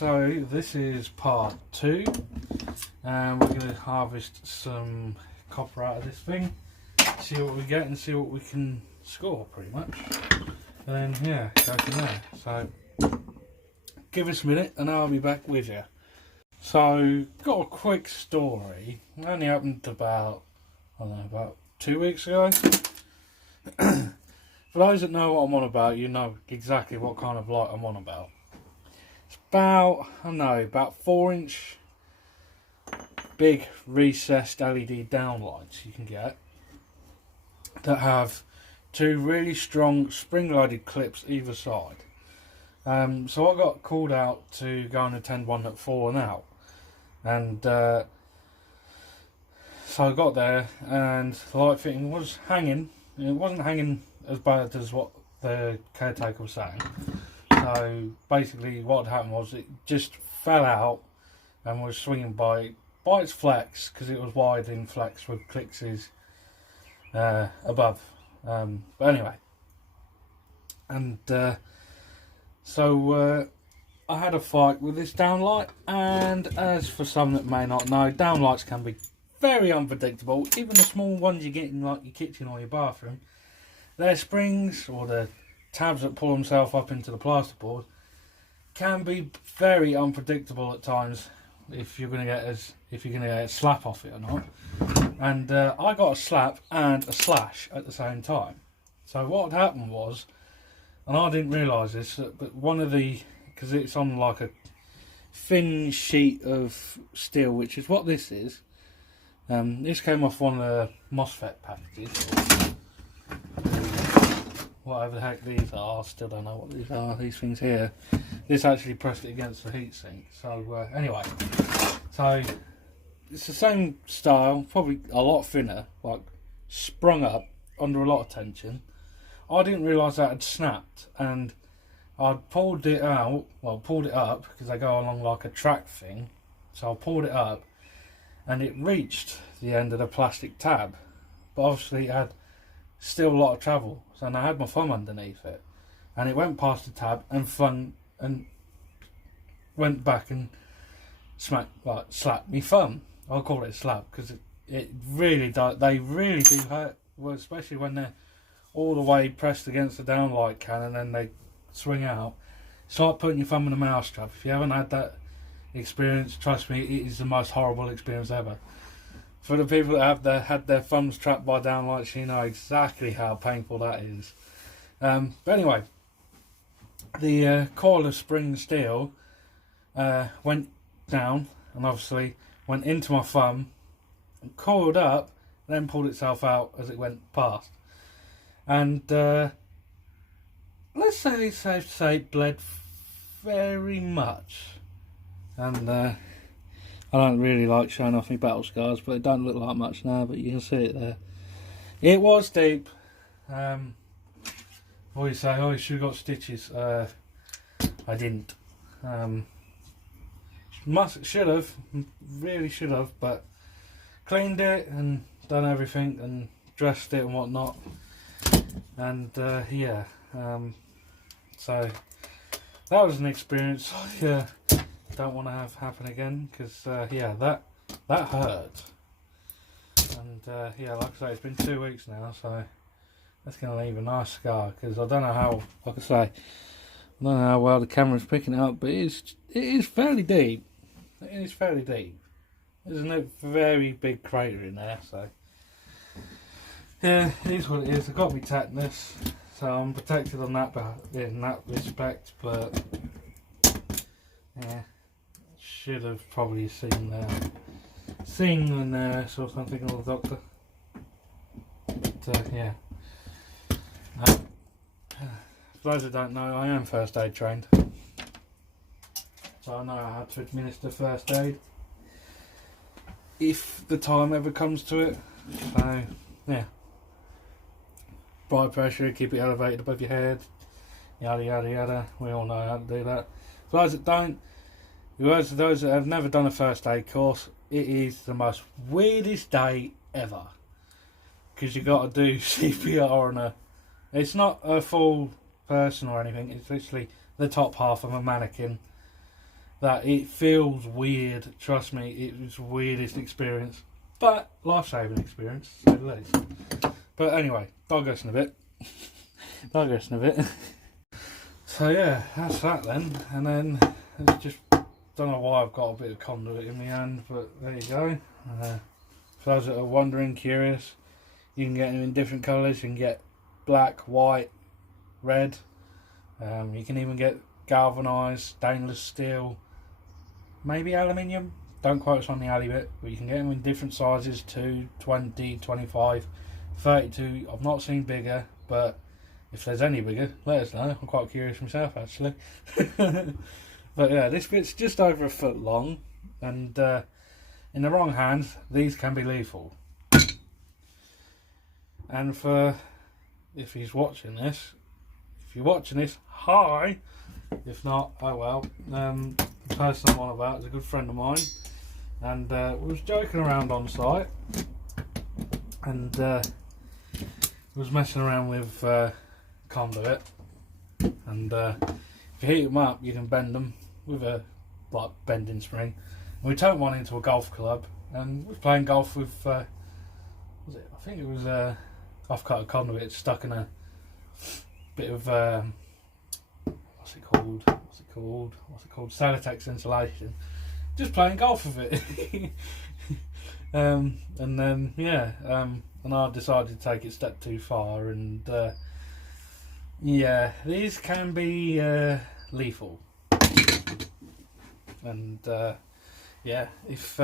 So this is part 2, and we're going to harvest some copper out of this thing, see what we get and see what we can score pretty much, and then yeah, go from there. So give us a minute and I'll be back with you. So got a quick story. It only happened about, I don't know, about 2 weeks ago. For those that know what I'm on about, you know exactly what kind of light I'm on about. It's about, I don't know, about 4-inch big recessed LED downlights you can get that have 2 really strong spring-loaded clips either side. So I got called out to go and attend one at 4 and out, and so I got there and the light fitting was hanging. It wasn't hanging as bad as what the caretaker was saying. So basically what had happened was it just fell out and was swinging by its flex, because it was wide in flex with clixes above. But anyway, and so I had a fight with this downlight, and as for some that may not know, downlights can be very unpredictable. Even the small ones you get in like your kitchen or your bathroom, their springs or the tabs that pull themselves up into the plasterboard can be very unpredictable at times if you're going to get a slap off it or not. And I got a slap and a slash at the same time. So what had happened was, and I didn't realise this, but one of the, because it's on like a thin sheet of steel, which is what this is. This came off one of the MOSFET packages, whatever the heck these are. I still don't know what these are, these things here. This actually pressed it against the heatsink. So anyway, so it's the same style, probably a lot thinner, like sprung up under a lot of tension. I didn't realise that had snapped, and I'd pulled it out, well, pulled it up, because they go along like a track thing. So I pulled it up, and it reached the end of the plastic tab, but obviously it had still a lot of travel. So I had my thumb underneath it, and it went past the tab and went back and slapped me thumb. I'll call it a slap, because it really does. They really do hurt, well, especially when they're all the way pressed against the downlight can and then they swing out. It's like putting your thumb in a mousetrap. If you haven't had that experience, trust me, it is the most horrible experience ever. For the people that have had their thumbs trapped by downlights, you know exactly how painful that is. But anyway, the coil of spring steel went down and obviously went into my thumb and coiled up, then pulled itself out as it went past. And let's say it's safe to say it bled very much. And I don't really like showing off my battle scars, but it don't look like much now, but you can see it there. It was deep. What you say, oh, you should have got stitches. I didn't. Should have, really should have, but cleaned it and done everything and dressed it and whatnot. And yeah, so that was an experience I don't want to have happen again, because yeah, that hurt. And yeah, like I say, it's been 2 weeks now, so that's going to leave a nice scar, because I don't know how, like I say, I don't know how well the camera's picking it up, but it is fairly deep. It is fairly deep. There's a very big crater in there, so yeah, it is what it is. I've got my tetanus, so I'm protected on that, in that respect, but yeah, should have probably seen the nurse or something, or the doctor. But yeah, for those who don't know, I am first aid trained, so I know how to administer first aid if the time ever comes to it. So yeah, blood pressure, keep it elevated above your head, yada yada yada. We all know how to do that. For those that don't, for those that have never done a first aid course, it is the most weirdest day ever, because you got to do CPR on a. It's not a full person or anything. It's literally the top half of a mannequin, that it feels weird. Trust me, it was the weirdest experience, but life-saving experience, to say the least. But anyway, digressing a bit. Digressing a bit. So yeah, that's that then. And then it's just, don't know why I've got a bit of conduit in my hand, but there you go. For those that are wondering, curious, you can get them in different colours. You can get black, white, red. You can even get galvanised, stainless steel, maybe aluminium. Don't quote us on the alley bit, but you can get them in different sizes: 2, 20, 25, 32. I've not seen bigger, but if there's any bigger, let us know. I'm quite curious myself, actually. But yeah, this bit's just over a foot long, and in the wrong hands, these can be lethal. And for, if he's watching this, if you're watching this, hi. If not, oh well. The person I'm on about is a good friend of mine, and we was joking around on site, and was messing around with conduit, and if you heat them up, you can bend them with a like bending spring. And we turned one into a golf club, and was playing golf with was it? I think it was off-cut conduit stuck in a bit of what's it called? Celotex insulation. Just playing golf with it. And then yeah, and I decided to take it a step too far, and yeah, these can be lethal. And yeah, if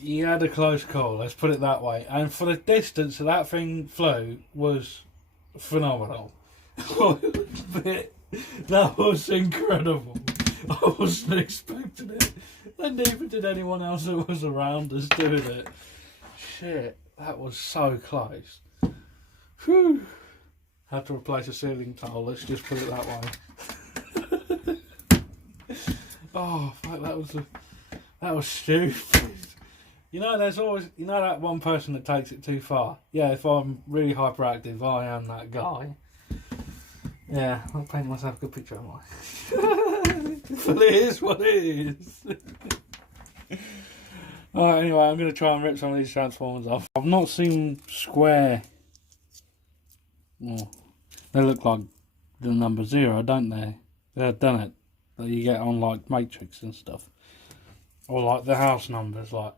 you had a close call, let's put it that way. And for the distance that thing flew was phenomenal. That was incredible. I wasn't expecting it, and neither did anyone else that was around us doing it. Shit, that was so close. Whew. Had to replace a ceiling tile, let's just put it that way. Oh, fuck, that was stupid. You know, there's always, you know, that one person that takes it too far. Yeah, if I'm really hyperactive, I am that guy. Yeah, I'll paint myself a good picture, am I? But it is what it is. Alright, anyway, I'm going to try and rip some of these transformers off. I've not seen square. Oh, they look like the number 0, don't they? They've done it. That you get on like Matrix and stuff. Or like the house numbers, like,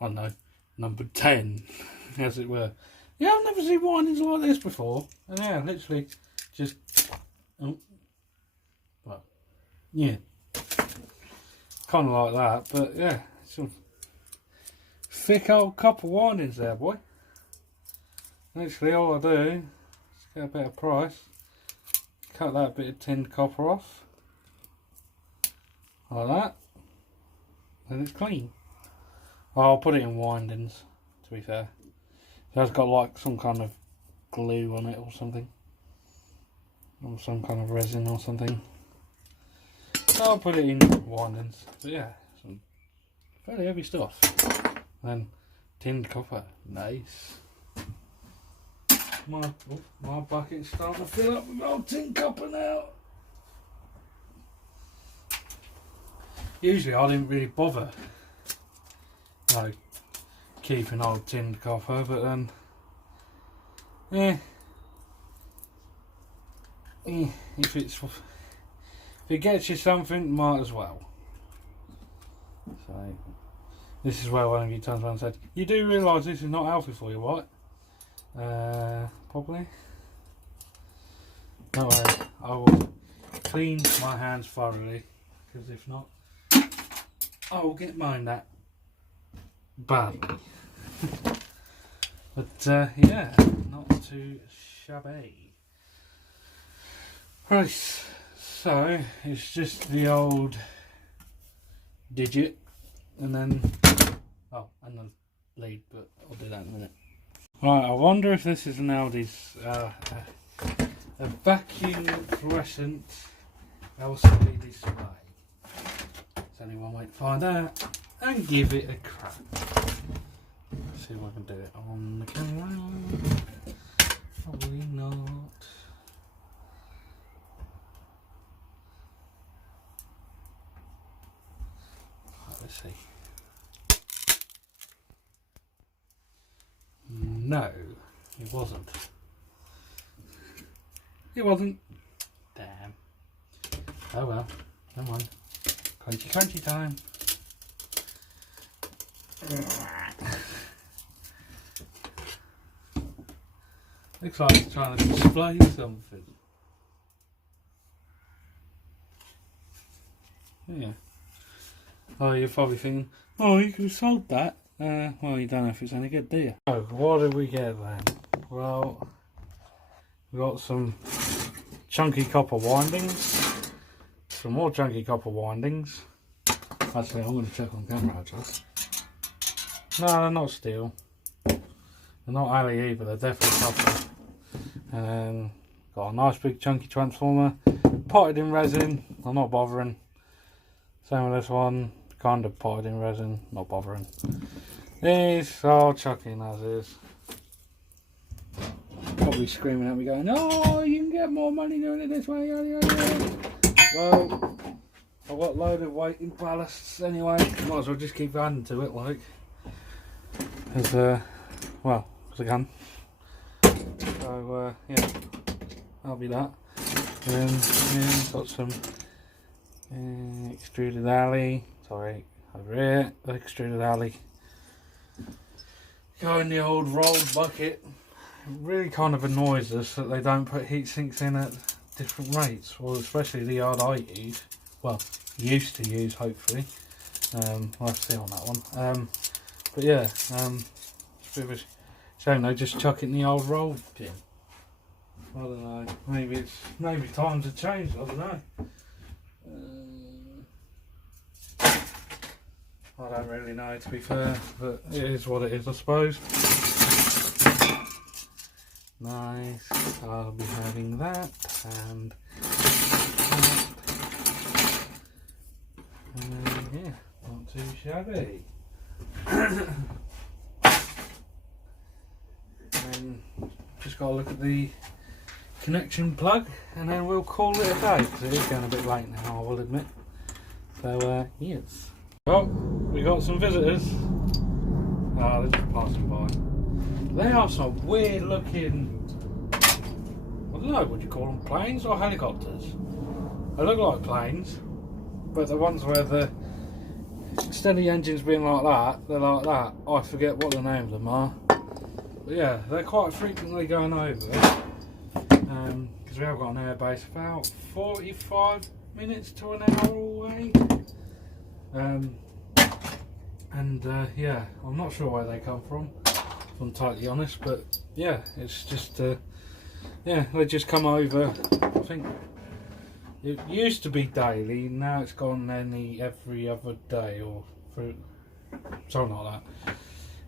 I don't know, number 10, as it were. Yeah, I've never seen windings like this before. And yeah, literally just, oh, well, yeah, kind of like that, but yeah, some thick old copper windings there, boy. Literally all I do is get a bit of price, cut that bit of tinned copper off, like that, and it's clean. Well, I'll put it in windings, to be fair. It has got like some kind of glue on it or something, or some kind of resin or something. So I'll put it in windings. But yeah, some fairly heavy stuff. And tinned copper, nice. My bucket's starting to fill up with old tin copper now. Usually I didn't really bother keeping old tinned copper, but then if it gets you something, might as well. So this is where one of you turns around and said, "You do realise this is not healthy for you, right?" Probably. Don't worry, I will clean my hands thoroughly, because if not, I will get mine that badly. But yeah, not too shabby. Right, so it's just the old digit, and then and the lead, but I'll do that in a minute. Right, I wonder if this is an Aldi's a vacuum fluorescent LCD display. There's only one way to find out and give it a crack. Let's see if I can do it on the camera. Probably not. Let's see. No, it wasn't. It wasn't. Damn. Oh well, come on. Crunchy, crunchy time. Looks like it's trying to display something. Yeah. Oh, you're probably thinking, oh, you could have sold that. Well, you don't know if it's any good, do you? So, what did we get then? Well, we got some chunky copper windings. Some more chunky copper windings. Actually, I'm going to check on camera, just. No, they're not steel. They're not alley either, they're definitely copper. And then got a nice big chunky transformer. Potted in resin, I'm not bothering. Same with this one, kind of potted in resin, not bothering. These are chucking as is. Probably screaming at me going, oh, you can get more money doing it this way, yada yada yada. Well, I've got a load of weighting ballasts anyway, might as well just keep adding to it, like. Because, well, because I can. So, yeah, that'll be that. And then got some extruded alley, sorry, over here, extruded alley. Go in the old rolled bucket. It really kind of annoys us that they don't put heat sinks in at different rates, well, especially the yard I use, well, used to use, hopefully. I'll have to see on that one. But yeah, it's a bit of a shame they just chuck it in the old rolled bin. I don't know, maybe times have changed, I don't know. I don't really know, to be fair, but it is what it is, I suppose. Nice, I'll be having that, and yeah, not too shabby. And just got to look at the connection plug, and then we'll call it a day, because it is getting a bit late now, I will admit. So, yes. Well, we got some visitors. Oh, they're just passing by. They are some weird looking, I don't know, would you call them planes or helicopters? They look like planes, but the ones where the instead of the engines being like that, they're like that. I forget what the names of them are. But yeah, they're quite frequently going over. Because we have got an airbase about 45 minutes to an hour away. Yeah, I'm not sure where they come from, if I'm totally honest, but yeah, it's just, yeah, they just come over. I think it used to be daily, now it's gone every other day or something like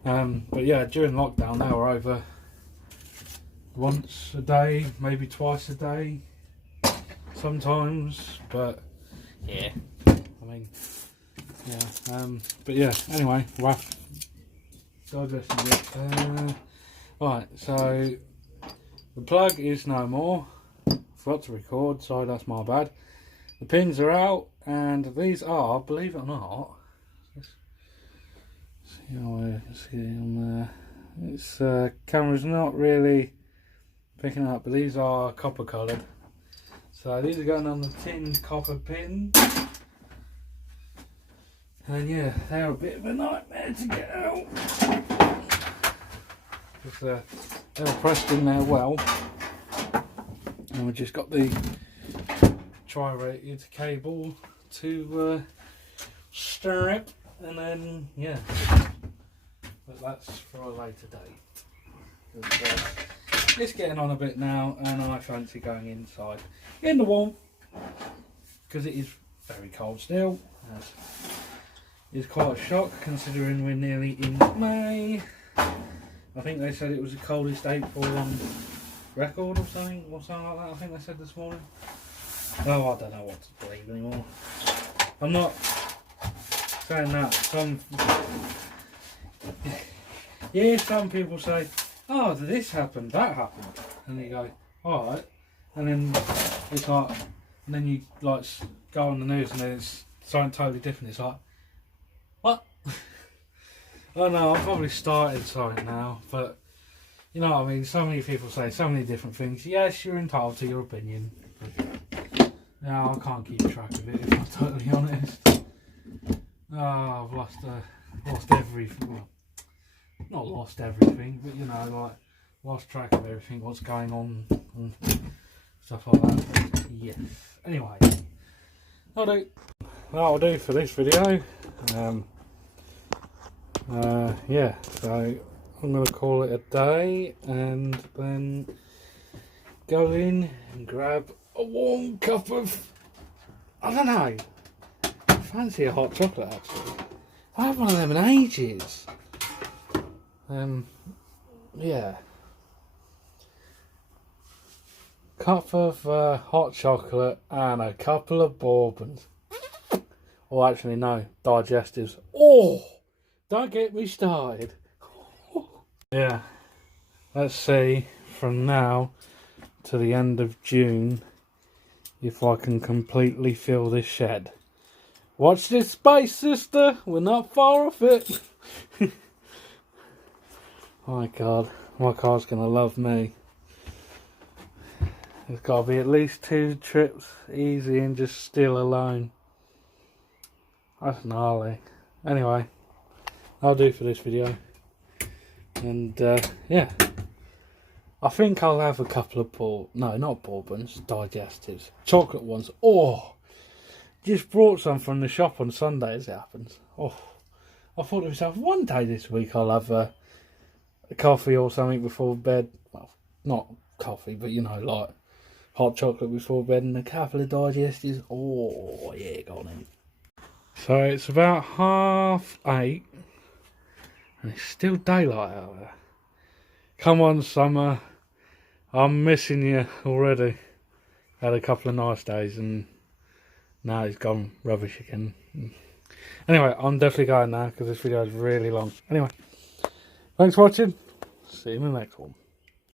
that. But yeah, during lockdown they were over once a day, maybe twice a day, sometimes, but yeah, I mean, yeah, but yeah, anyway, rough digesting it. Right, so the plug is no more. Forgot to record, so that's my bad. The pins are out, and these are, believe it or not, see how I can see it on there. This camera's not really picking up, but these are copper coloured. So these are going on the tinned copper pin. And yeah, they're a bit of a nightmare to get out. Because they're pressed in there well. And we've just got the tri-rated cable to strip. And then, yeah. But that's for a later date. It's getting on a bit now, and I fancy going inside in the warmth. Because it is very cold still. It's quite a shock considering we're nearly in May. I think they said it was the coldest April on record or something like that. I think they said this morning. Oh, I don't know what to believe anymore. I'm not saying that. Some people say, oh, this happened, that happened, and you go, alright, and then it's like, and then you like go on the news and then it's something totally different. It's like, What? Oh no, I've probably started something now, but you know what I mean, so many people say so many different things. Yes, you're entitled to your opinion. No, I can't keep track of it if I'm totally honest. Oh, I've lost everything. Well, not lost everything, but you know, like lost track of everything, what's going on and stuff like that. But yes. Anyway, that'll do for this video. Yeah, so I'm going to call it a day and then go in and grab a warm cup of, I don't know, I fancy a hot chocolate actually. I haven't one of them in ages. Yeah. Cup of hot chocolate and a couple of bourbons. Or actually no, digestives. Oh! Don't get me started. Yeah. Let's see from now to the end of June if I can completely fill this shed. Watch this space, sister. We're not far off it. My God, my car's gonna love me. There's got to be at least 2 trips easy and just still alone. That's gnarly. Anyway, I'll do for this video. And yeah, I think I'll have a couple of not bourbons, digestives, chocolate ones. Oh, just brought some from the shop on Sunday as it happens. Oh, I thought to myself, one day this week I'll have a coffee or something before bed. Well, not coffee, but you know, like hot chocolate before bed and a couple of digestives. Oh yeah, got in. So it's about 8:30 and it's still daylight out there. Come on, summer. I'm missing you already. Had a couple of nice days and now it's gone rubbish again. Anyway, I'm definitely going now because this video is really long. Anyway, thanks for watching. See you in the next one.